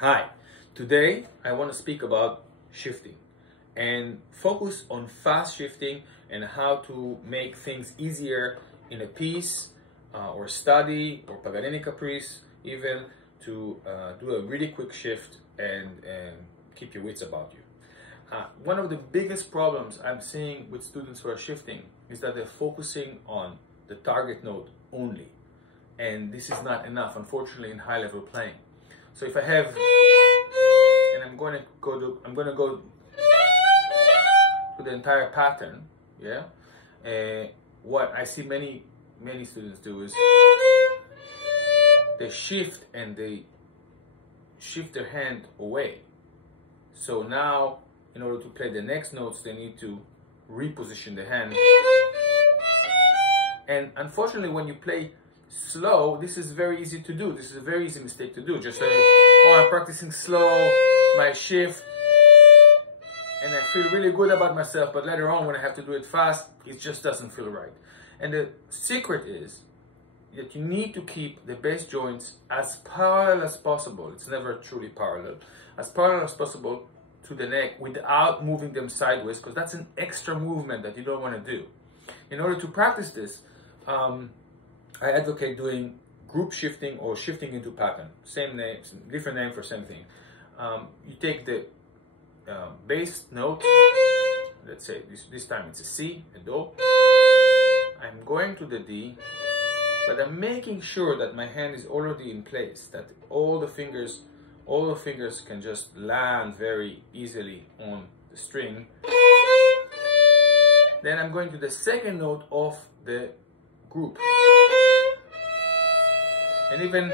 Hi, today I want to speak about shifting and focus on fast shifting and how to make things easier in a piece or study or Paganini Caprice, even to do a really quick shift and keep your wits about you. One of the biggest problems I'm seeing with students who are shifting is that they're focusing on the target note only. And this is not enough, unfortunately, in high level playing. So if I have, and I'm going to go to the entire pattern, yeah. What I see many students do is they shift and they shift their hand away. So now, in order to play the next notes, they need to reposition the hand. And unfortunately, when you play slow, this is very easy to do. This is a very easy mistake to do. Just say, oh, I'm practicing slow, my shift, and I feel really good about myself, but later on when I have to do it fast, it just doesn't feel right. And the secret is that you need to keep the bass joints as parallel as possible. It's never truly parallel. As parallel as possible to the neck without moving them sideways, because that's an extra movement that you don't want to do. In order to practice this, I advocate doing group shifting or shifting into pattern. Same name, different name for same thing. You take the bass note, let's say this time it's a C, a Do. I'm going to the D, but I'm making sure that my hand is already in place, that all the fingers can just land very easily on the string. Then I'm going to the second note of the group. And even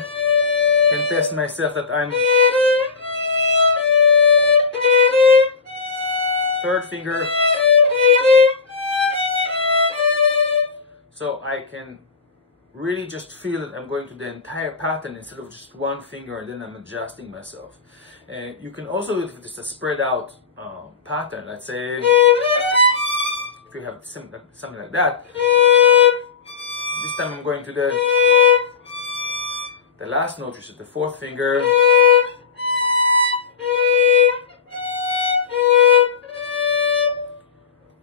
can test myself that I'm third finger. So I can really just feel that I'm going to the entire pattern instead of just one finger, and then I'm adjusting myself. And you can also do it with just a spread out pattern. Let's say if you have something like that. This time I'm going to the last note, which is the fourth finger.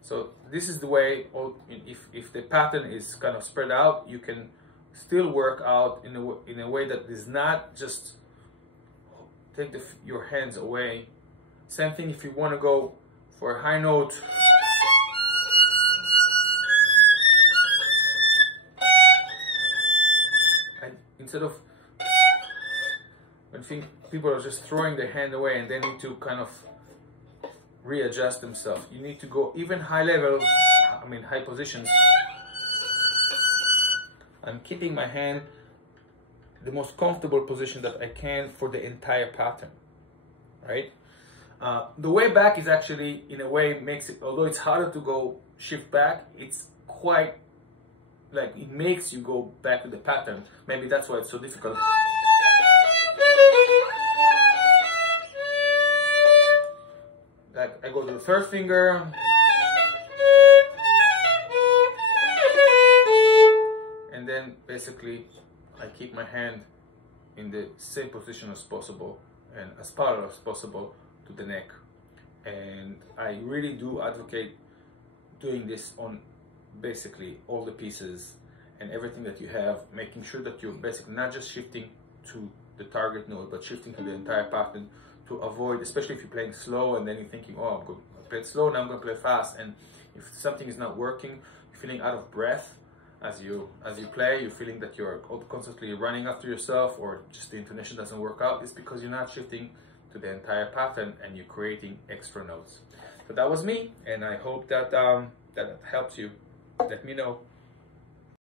So this is the way, if the pattern is kind of spread out, you can still work out in a way that is not just take your hands away. Same thing if you want to go for a high note. Instead of when people are just throwing their hand away and they need to kind of readjust themselves, you need to go even high level, high positions. I'm keeping my hand the most comfortable position that I can for the entire pattern, right? The way back is actually, in a way, makes it, although it's harder to go shift back, it's quite like it makes you go back to the pattern. Maybe that's why it's so difficult. Like I go to the third finger, and then basically I keep my hand in the same position as possible and as parallel as possible to the neck. And I really do advocate doing this on basically all the pieces and everything that you have, making sure that you're basically not just shifting to the target note, but shifting to the entire pattern to avoid, especially if you're playing slow and then you're thinking, oh, I'm going to play slow, now I'm going to play fast. And if something is not working, you're feeling out of breath as you play, you're feeling that you're constantly running after yourself, or just the intonation doesn't work out, it's because you're not shifting to the entire pattern and you're creating extra notes. So that was me, and I hope that that helps you. Let me know.